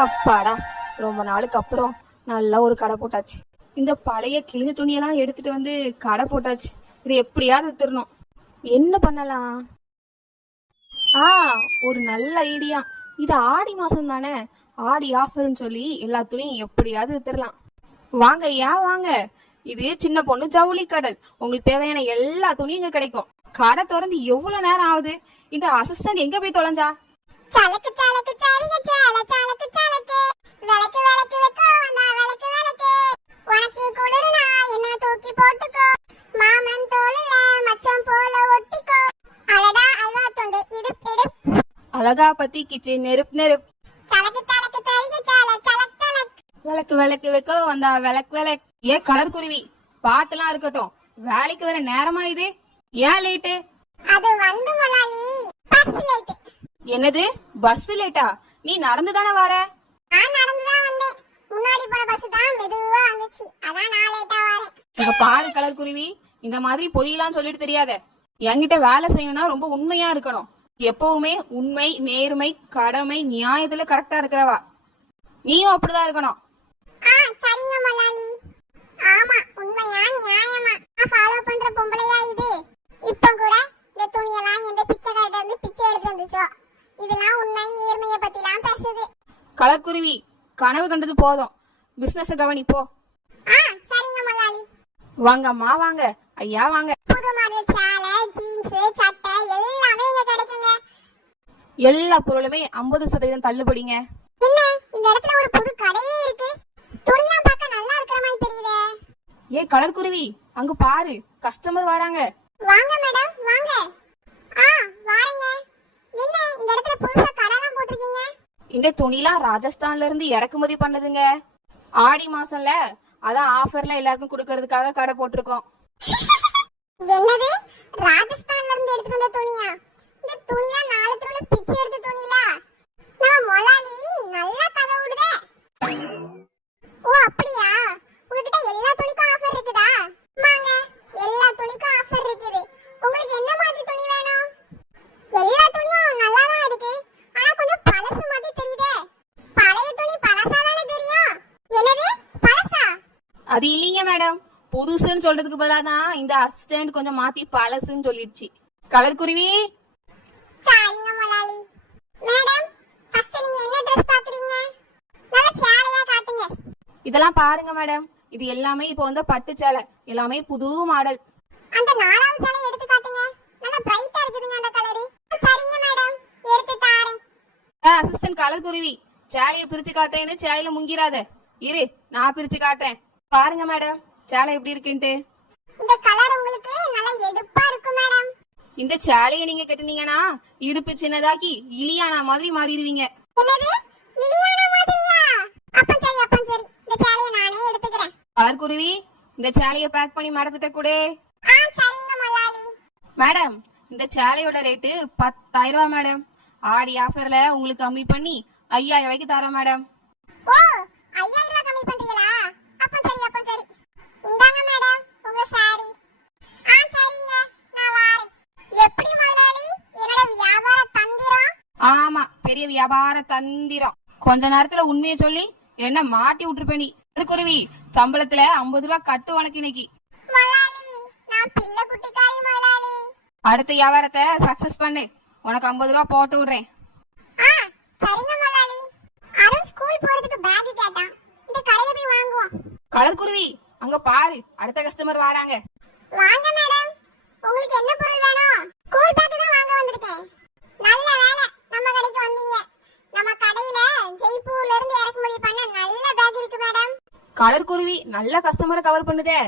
அப்பாடா, ரொம்ப நாளுக்கு அப்புறம் நல்லா ஒரு கடை போட்டாச்சு. இந்த பழைய கிழிஞ்ச துணியெல்லாம் எடுத்துட்டு வந்து கடை போட்டாச்சு. இது எப்படியாவது வித்துடணும். என்ன பண்ணலாம்? ஆ, ஒரு நல்ல ஐடியா. இது ஆடி மாசம் தானே, ஆடி ஆஃபர்னு சொல்லி எல்லா துணியும் எப்படியாவது வித்துடலாம். வாங்க ஐயா வாங்க, இது சின்ன பொண்ணு ஜவுளி கடை. உங்களுக்கு தேவையான எல்லா துணியும் இங்க கிடைக்கும். கடை திறந்து எவ்வளவு நேரம் ஆகுது? இந்த அசிஸ்டன்ட் எங்க போய் தொலைஞ்சா? சலக்கு சலக்கு சரிக சேல சலக்கு சலக்கு விளக்கு விளக்கு வெக்கோ வந்தா விளக்கு விளக்கு உனக்கு குளிர்னா என்ன தூக்கி போட்டுக்கோ மாமன் தோளுல மச்சம் போல ஒட்டிக்கோ அழடா அல்வா தொண்டு இடுப் இடுப் அழகா பத்தி கிச்சன் நெருப் நெருப் சலக்கு சலக்கு சரிக சேல சலக் சலக் விளக்கு விளக்கு வைக்க வந்தா விளக்கு விளக்கு. ஏன் கலர் குருவி, பாட்டெல்லாம் இருக்கட்டும், வேலைக்கு வர நேரமா இது? ஏன் லேட்டு? அது வந்து முதலாளி பஸ் லேட். என்னது, பஸ் லேட்டா? நீ நடந்து தானே வர? நான் நடந்து தான் வந்தேன். முன்னாடி போன பஸ் தான் மெதுவா வந்துச்சு, அதான் நான் லேட்டா வரேன். இங்க பாரு கலர் குருவி, இந்த மாதிரி பொய்யெல்லாம் சொல்லிட்டு தெரியாத. என்கிட்ட வேலை செய்யணும்னா ரொம்ப உண்மையா இருக்கணும். எப்பவுமே உண்மை, நேர்மை, கடமை, நியாயத்துல கரெக்டா இருக்கிறவா. நீயும் அப்படிதான் இருக்கணும். சரிங்க முதலாளி. ஆமா, உண்மையா நியாயமா ஃபாலோ பண்ற பொம்பளையா இது? இப்ப கூட இந்த துணியெல்லாம் எந்த பிச்சைக்காரிட்ட இருந்து பிச்சை எடுத்து வந்துச்சோ, இதெல்லாம் உண்மை நேர்மைய பத்திலாம் பேசுது. கலர் குருவி, கனவு கண்டது போதும், பிசினஸ் கவனி போ. சரிங்க முதலாளி. வாங்கம்மா வாங்க, ஐயா வாங்க. புது மாடல் சேலை, ஜீன்ஸ், சட்டை எல்லாமே இங்க கிடைக்குங்க. எல்லா பொருளுமே 50% தள்ளுபடிங்க. என்ன, இந்த இடத்துல ஒரு புது கடையே இருக்கு. துணிலாம் பார்க்க நல்லா இருக்கிற மாதிரி தெரியுதே. ஏ கலர் குருவி, அங்க பாரு, கஸ்டமர் வராங்க. வாங்க மேடம் வாங்க. வாரேங்க. என்ன இந்த இடத்துல புதுசா கடைலாம் போட்டிருக்கீங்க? இந்த துணிலாம் ராஜஸ்தான்ல இருந்து இறக்குமதி பண்ணதுங்க. ஆடி மாசம்ல, அதான் ஆஃபர்ல எல்லாருக்கும் கொடுக்கறதுக்காக கடை போட்டிருக்கோம். என்னது, ராஜஸ்தான்ல இருந்து எடுத்துட்டு வந்த துணியா? இந்த துணியா நாலு தெருவுல பிச்சை எடுத்த துணிலா? நம்ம மொளாலி நல்லா கதை விடுதே. ஓ அப்படியா, உங்ககிட்ட எல்லா துணிக்கும் ஆஃபர் இருக்குதா? ஆமாங்க, எல்லா துணிக்கும் ஆஃபர் இருக்குது. உங்களுக்கு என்ன மாதிரி துணி வேணும்? எல்லா துணியும் நல்லா தான் இருக்கு, ஆனா கொஞ்சம் பழசு மாதிரி தெரியுதே. பழைய துணி பழசா தானே தெரியும். என்னது பழசா? அது இல்லீங்க மேடம், புதுசுன்னு சொல்றதுக்கு பதிலா தான் இந்த அசிஸ்டன்ட் கொஞ்சம் மாத்தி பழசுன்னு சொல்லிடுச்சு. கலர் குருவி. சரிங்க மொளாலி. மேடம், ஃபர்ஸ்ட் நீங்க என்ன Dress பாக்குறீங்க? நல்ல சேலையா காட்டுங்க. இதெல்லாம் பாருங்க மேடம், இது எல்லாமே இப்போ வந்து பட்டு சேலை, எல்லாமே புது மாடல். அந்த நாலாவது சேலை எடுத்து காட்டுங்க, நல்ல பிரைட்டா இருக்குதுங்க அந்த கலர். சரிங்க மேடம், எடுத்து தாரேன். அசிஸ்டன்ட் கலர் குருவி, சேலையை பிரிச்சு காட்டுறேன்னு சேலையில முங்கிராத. இரு, நான் பிரிச்சு காட்டுறேன். பாருங்க மேடம், சேலை எப்படி இருக்குன்ட்டு. இந்த கலர் உங்களுக்கு நல்ல எடுப்பா இருக்கு மேடம். இந்த சேலையை நீங்க கட்டுனீங்கன்னா இடுப்பு சின்னதாக்கி இலியானா மாதிரி மாறிடுவீங்க. என்னது, இலியானா மாதிரியா? அப்ப சரி இந்த சேலையை நானே எடுத்துக்கிறேன். கலர் குருவி, இந்த சேலையை பேக் பண்ணி மடத்திட்ட கூட. சரிங்க மொளாலி. மேடம், இந்த சேலையோட ரேட்டு 10,000 ரூபாய் மேடம். ஆடி ஆஃபர்ல உங்களுக்கு கம்மி பண்ணி 5,000 ரூபாய்க்கு தரோம் மேடம். ஓ, 5,000 ரூபாய் கம்மி பண்றீங்களா? அப்ப சரி இந்தாங்க மேடம் உங்க சாரி. சரிங்க, நான் வாரேன். எப்படி முதலாளி, என்னோட வியாபார தந்திரம்? ஆமா, பெரிய வியாபார தந்திரம். கொஞ்ச நேரத்துல உண்மையை சொல்லி என்ன மாட்டி விட்டுருப்பேன் நீ. குருவி, சம்பளத்துல 50 ரூபாய் கட்டு உனக்கு இன்னைக்கு. முதலாளி, நான் பிள்ளை குட்டிக்காரி முதலாளி. அடுத்த வியாபாரத்தை சக்சஸ் பண்ணு, உனக்கு 50 ரூபாய் போட்டு விடுறேன். சரிங்க முதலாளி. அருண் ஸ்கூல் போறதுக்கு பேக் கேட்டான், இந்த கடையில போய் வாங்குவோம். கலர் குருவி, அங்க பாரு, அடுத்த கஸ்டமர் வராங்க. வாங்க மேடம், உங்களுக்கு என்ன பொருள் வேணும்? ஸ்கூல் பேக் தான் வாங்க வந்திருக்கேன். நல்ல வேலை நம்ம கடைக்கு வந்தீங்க. நம்ம கடையில ஜெய்ப்பூர்ல இருந்து இறக்குமதி பண்ண நல்ல பேக் இருக்கு மேடம். கலர் குருவி நல்ல கஸ்டமரை கவர் பண்ணுதே.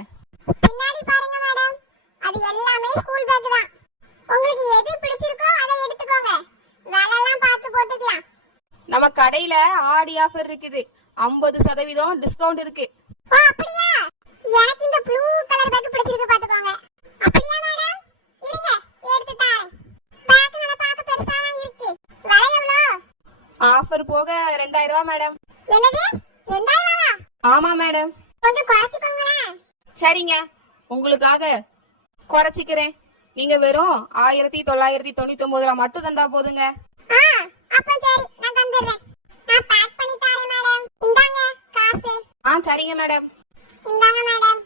பின்னாடி பாருங்க மேடம், அது எல்லாமே ஸ்கூல் பேக் தான். உங்களுக்கு எது பிடிச்சிருக்கோ அதை எடுத்துக்கோங்க, விலைலாம் பார்த்து போட்டுக்கலாம். நம்ம கடையில ஆடி ஆஃபர் இருக்குது, 50% டிஸ்கவுண்ட் இருக்கு. ஓ அப்படியா? எனக்கு இந்த ப்ளூ கலர் பேக் பிடிச்சிருக்கு பாத்துக்கோங்க. அப்படியா மேடம்? இருங்க, எடுத்து தாரேன். பேக் நல்லா பார்க்க பெருசா தான் இருக்கு. விலை எவ்வளவு? ஆஃபர் போக 2,000 ரூபாய் மேடம். என்னது, 2,000 ரூபாயா? ஆமா மேடம். கொஞ்சம் குறைச்சுக்கோங்களேன். சரிங்க, உங்களுக்காக குறைச்சிக்கிறேன். நீங்க வெறும் 1999 ரூபாய் மட்டும் தந்தா போதுங்க. அப்ப சரி, நான் தந்துடுறேன். நான் பேக் பண்ணி தரேன் சரிங்க மேடம். இந்தாங்க மேடம்.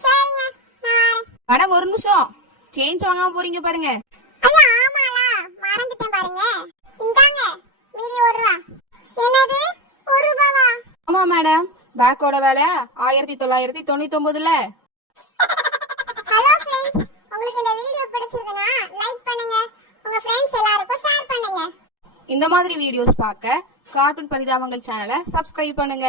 சரிங்க, நான் வரேன். மேடம் ஒரு நிமிஷம், சேஞ்ச் வாங்காம போறீங்க பாருங்க. ஐயா ஆமாலா, மறந்துட்டேன் பாருங்க. இந்தாங்க மீதி ₹1. என்னது ₹1? ஆமா மேடம், பேக்கோட விலை 1999ல. ஹலோ ஃப்ரெண்ட்ஸ், உங்களுக்கு இந்த வீடியோ பிடிச்சிருந்தா லைக் பண்ணுங்க, உங்க ஃப்ரெண்ட்ஸ் எல்லாருக்கும் ஷேர் பண்ணுங்க. இந்த மாதிரி வீடியோஸ் பார்க்க கார்ட்டூன் பரிதாபங்கள் சேனலை சப்ஸ்கிரைப் பண்ணுங்க.